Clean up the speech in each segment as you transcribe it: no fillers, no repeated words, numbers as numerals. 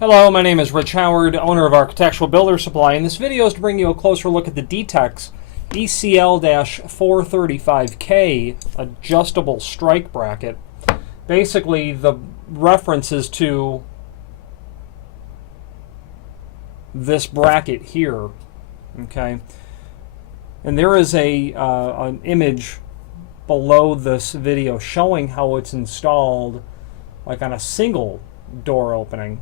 Hello, my name is Rich Howard, owner of Architectural Builder Supply, and this video is to bring you a closer look at the Detex ECL-435K Adjustable Strike Bracket. Basically, the reference is to this bracket here, okay? And there is an image below this video showing how it's installed, like on a single door opening.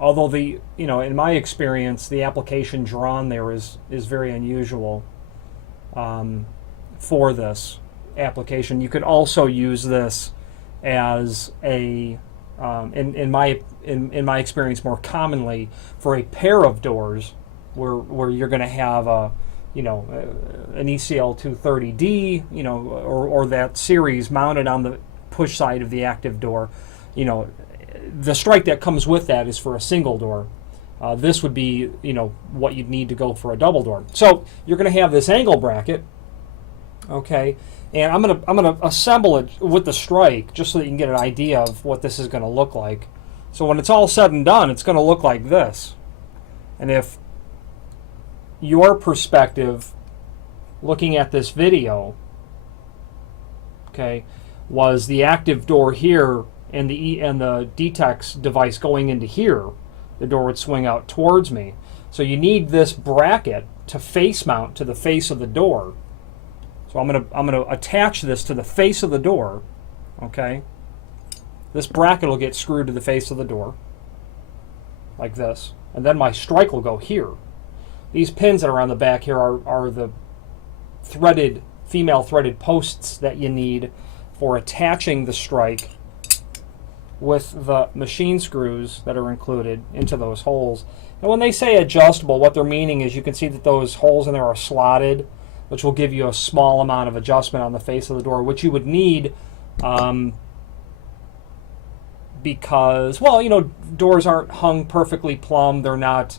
Although in my experience, the application drawn there is very unusual for this application. You could also use this as a, in my experience, more commonly for a pair of doors where you're going to have an ECL-230D, or that series mounted on the push side of the active door. The strike that comes with that is for a single door. This would be, what you'd need to go for a double door. So you're going to have this angle bracket, okay, and I'm gonna assemble it with the strike just so that you can get an idea of what this is going to look like. So when it's all said and done, it's going to look like this. And if your perspective, looking at this video, okay, was the active door here and the Detex device going into here, the door would swing out towards me. So you need this bracket to face mount to the face of the door. So I'm gonna attach this to the face of the door. Okay, this bracket will get screwed to the face of the door like this, and then my strike will go here. These pins that are on the back here are the female threaded posts that you need for attaching the strike with the machine screws that are included into those holes. And when they say adjustable, what they're meaning is you can see that those holes in there are slotted, which will give you a small amount of adjustment on the face of the door, which you would need because, well, doors aren't hung perfectly plumb. They're not,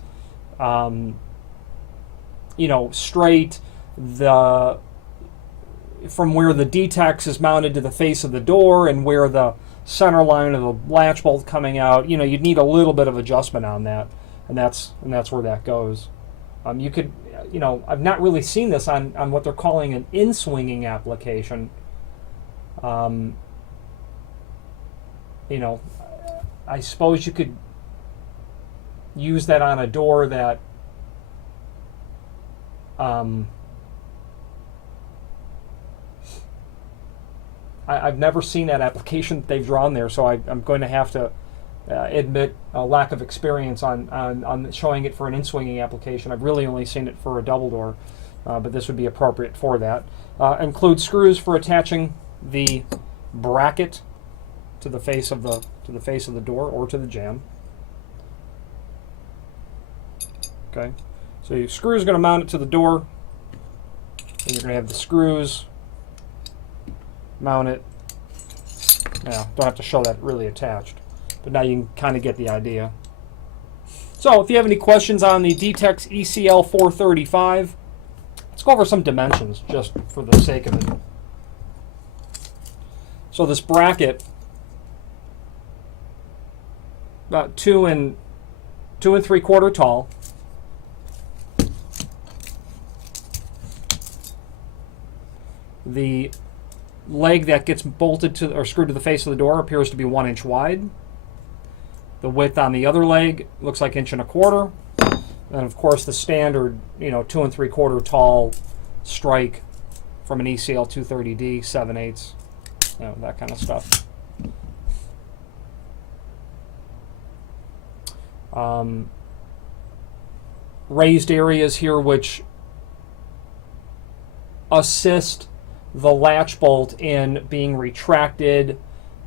straight. From where the Detex is mounted to the face of the door and where the center line of the latch bolt coming out, you'd need a little bit of adjustment on that, and that's where that goes. You could, I've not really seen this on what they're calling an in-swinging application. I suppose you could use that on a door that I've never seen that application that they've drawn there, so I'm going to have to admit a lack of experience on showing it for an in-swinging application. I've really only seen it for a double door, but this would be appropriate for that. Include screws for attaching the bracket to the face of the door or to the jamb. Okay, so your screw is going to mount it to the door, and you're going to have the screws mount it. Now, don't have to show that really attached, but now you can kind of get the idea. So if you have any questions on the Detex ECL-435, let's go over some dimensions just for the sake of it. So this bracket, about 2 3/4 tall. The leg that gets bolted to or screwed to the face of the door appears to be 1 inch wide. The width on the other leg looks like 1 1/4 inches. And of course the standard, 2 3/4 tall strike from an ECL-230D, 7/8, that kind of stuff. Raised areas here which assist the latch bolt in being retracted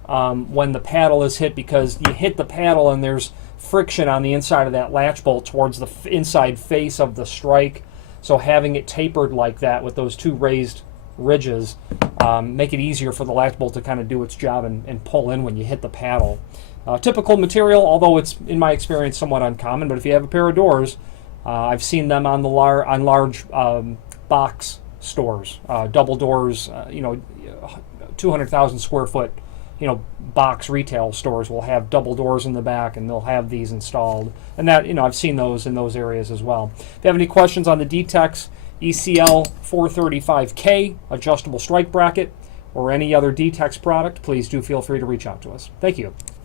when the paddle is hit, because you hit the paddle and there's friction on the inside of that latch bolt towards the inside face of the strike. So having it tapered like that with those 2 raised ridges make it easier for the latch bolt to kind of do its job and pull in when you hit the paddle. Typical material, although it's in my experience somewhat uncommon, but if you have a pair of doors, I've seen them on large box stores, double doors, 200,000 square foot, box retail stores will have double doors in the back, and they'll have these installed. And that, I've seen those in those areas as well. If you have any questions on the Detex ECL-435K adjustable strike bracket or any other Detex product, please do feel free to reach out to us. Thank you.